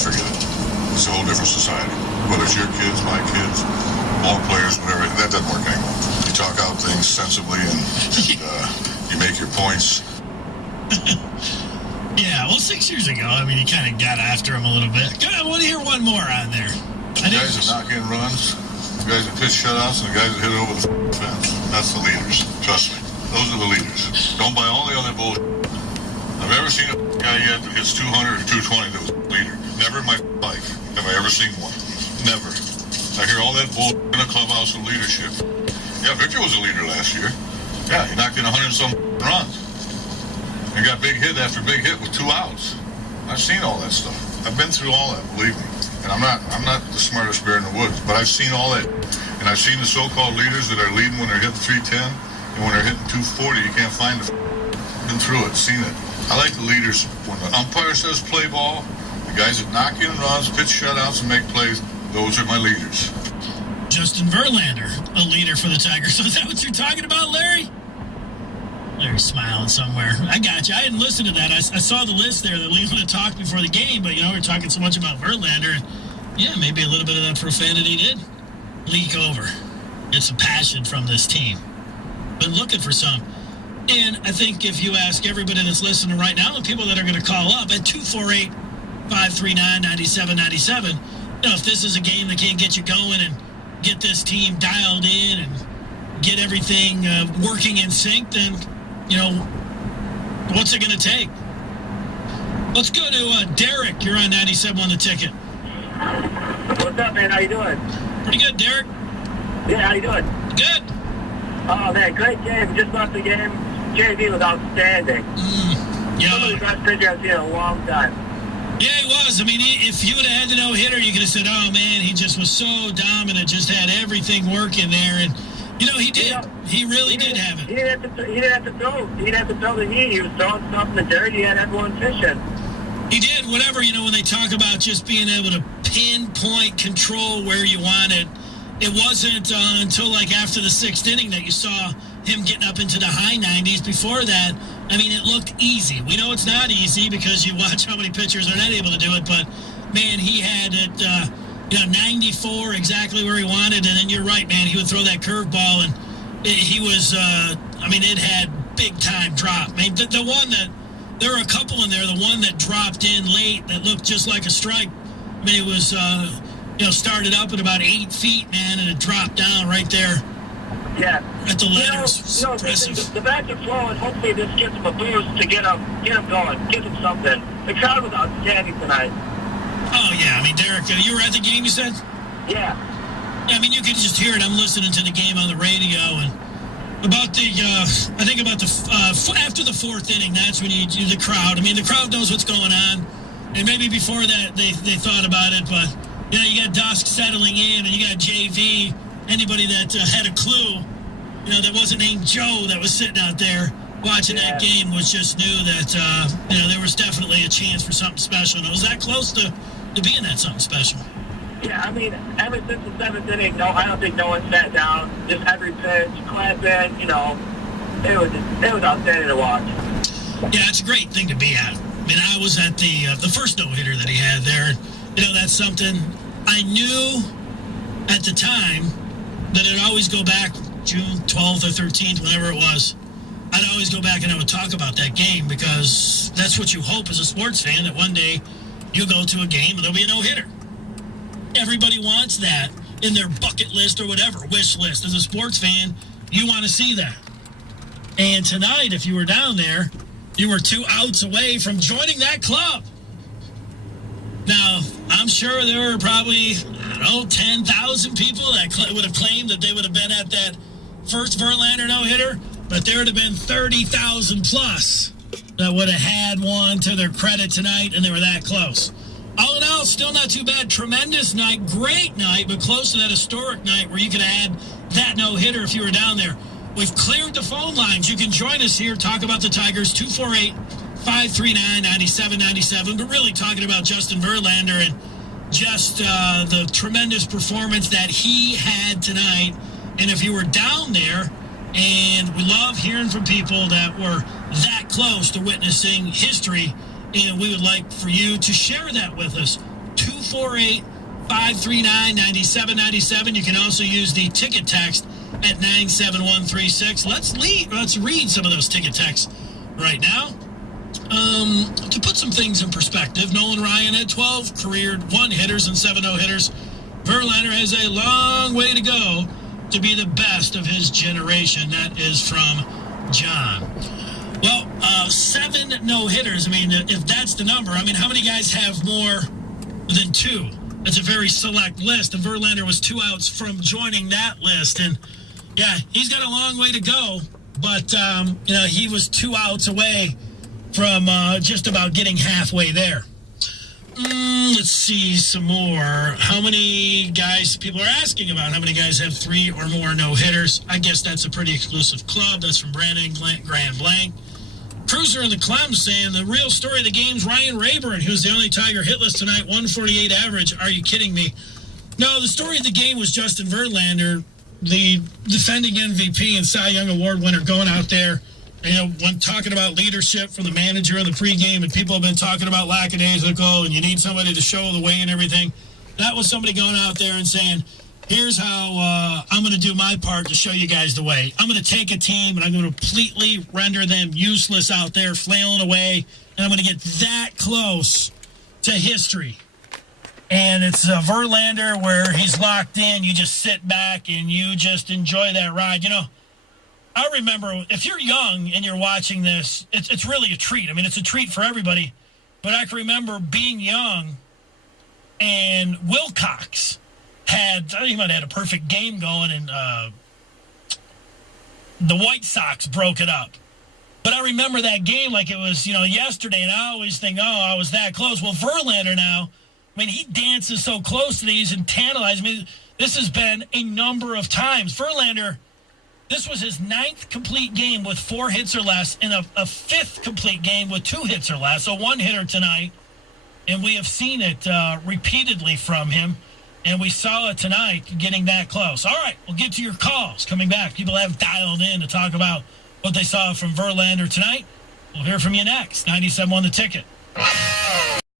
forget it. It's a whole different society. Whether it's your kids, my kids, ball players, whatever, that doesn't work anymore. You talk out things sensibly and you make your points. Yeah, well, 6 years ago, I mean, he kind of got after him a little bit. I want to hear one more on there. The guys that knock in runs, the guys that pitch shutouts, and the guys that hit it over the fence. That's the leaders. Trust me. Those are the leaders. Don't buy all the other bullshit. I've ever seen a guy yet that hits 200 or 220 that was a leader. Never in my life have I ever seen one. Never. I hear all that bull in a clubhouse of leadership. Yeah, Victor was a leader last year. Yeah, he knocked in 100 and some runs. He got big hit after big hit with 2 outs. I've seen all that stuff. I've been through all that, believe me. And I'm not the smartest bear in the woods, but I've seen all that. And I've seen the so-called leaders that are leading when they're hitting 310, and when they're hitting 240, you can't find them. Been through it, seen it. I like the leaders. When the umpire says play ball, the guys that knock in runs, pitch shutouts, and make plays, those are my leaders. Justin Verlander, a leader for the Tigers. So is that what you're talking about, Larry? Larry's smiling somewhere. I got you. I didn't listen to that. I saw the list there that Leyland had talked before the game, but, we're talking so much about Verlander. And, yeah, maybe a little bit of that profanity did leak over. It's a passion from this team. Been looking for some. And I think if you ask everybody that's listening right now, the people that are going to call up at 248-539-9797, if this is a game that can't get you going and get this team dialed in and get everything working in sync, then, what's it going to take? Let's go to Derek. You're on 97 on the ticket. What's up, man? How you doing? Pretty good, Derek. Yeah, how you doing? Good. Oh, man, great game. Just left the game. JV was outstanding. Yeah. Some of the best pitcher I've seen in a long time. Yeah, he was. I mean, if you would have had the no-hitter, you could have said, oh, man, he just was so dominant, just had everything working there. And, he did. He really did have it. He didn't have to throw. He didn't have to throw the heat. He was throwing stuff in the dirt. He had everyone fishing. He did. Whatever, when they talk about just being able to pinpoint control where you want it, it wasn't until after the 6th inning that you saw him getting up into the high 90s. Before that, I mean, it looked easy. We know it's not easy because you watch how many pitchers are not able to do it, but, man, he had it, 94 exactly where he wanted, and then you're right, man, he would throw that curveball, and he was, it had big-time drop. I mean, the one that, there were a couple in there, the one that dropped in late that looked just like a strike, I mean, it was, started up at about 8 feet, man, and it dropped down right there. Yeah. At the letters. The bats are flowing. Hopefully this gives them a boost to get them going, give them something. The crowd was outstanding tonight. Oh, yeah. I mean, Derek, you were at the game, you said? Yeah. Yeah, I mean, you could just hear it. I'm listening to the game on the radio, and about the, after the 4th inning, that's when you do the crowd. I mean, the crowd knows what's going on, and maybe before that they thought about it, but, you got dusk settling in, and you got JV, anybody that had a clue, that wasn't named Joe that was sitting out there watching that game just knew that, there was definitely a chance for something special, and it was that close to being that something special. Yeah, I mean, ever since the 7th inning, I don't think no one sat down. Just every pitch, clapping, it was outstanding to watch. Yeah, it's a great thing to be at. I mean, I was at the first no-hitter that he had there. That's something I knew at the time that it'd always go back June 12th or 13th, whenever it was. I'd always go back and I would talk about that game because that's what you hope as a sports fan, that one day you go to a game and there'll be a no-hitter. Everybody wants that in their bucket list or whatever, wish list. As a sports fan, you want to see that. And tonight, if you were down there, you were 2 outs away from joining that club. Now, I'm sure there were probably, 10,000 people that would have claimed that they would have been at that first Verlander no-hitter, but there would have been 30,000 plus that would have had one to their credit tonight, and they were that close. All in all, still not too bad. Tremendous night, great night, but close to that historic night where you could have had that no-hitter if you were down there. We've cleared the phone lines. You can join us here, talk about the Tigers, 248-539-9797, but really talking about Justin Verlander and just the tremendous performance that he had tonight. And if you were down there, and we love hearing from people that were that close to witnessing history, and we would like for you to share that with us. 248-539-9797. You can also use the ticket text at 97136. Let's read some of those ticket texts right now. To put some things in perspective, Nolan Ryan had 12 career one-hitters and 7 no-hitters. Verlander has a long way to go to be the best of his generation. That is from John. Well, 7 no-hitters. I mean, if that's the number, I mean, how many guys have more than 2? That's a very select list, and Verlander was 2 outs from joining that list. And, yeah, he's got a long way to go, but, he was 2 outs away from just about getting halfway there. Let's see some more. How many guys people are asking about? How many guys have 3 or more no-hitters? I guess that's a pretty exclusive club. That's from Brandon Grand Blank. Cruiser in the Clem saying the real story of the game's Ryan Rayburn, who's the only Tiger hitless tonight, 148 average. Are you kidding me? No, the story of the game was Justin Verlander, the defending MVP and Cy Young Award winner, going out there. When talking about leadership from the manager in the pregame, and people have been talking about lackadaisical, and you need somebody to show the way and everything. That was somebody going out there and saying, here's how I'm going to do my part to show you guys the way. I'm going to take a team, and I'm going to completely render them useless out there, flailing away, and I'm going to get that close to history. And it's Verlander where he's locked in. You just sit back, and you just enjoy that ride. I remember, if you're young and you're watching this, it's really a treat. I mean, it's a treat for everybody. But I can remember being young, and Wilcox he might have had a perfect game going, and the White Sox broke it up. But I remember that game like it was, yesterday, and I always think, I was that close. Well, Verlander now, I mean, he dances so close to these and tantalizes me. This has been a number of times. Verlander, this was his 9th complete game with 4 hits or less, and a 5th complete game with 2 hits or less. So 1 hitter tonight, and we have seen it repeatedly from him, and we saw it tonight getting that close. All right, we'll get to your calls coming back. People have dialed in to talk about what they saw from Verlander tonight. We'll hear from you next. 97.1 The Ticket.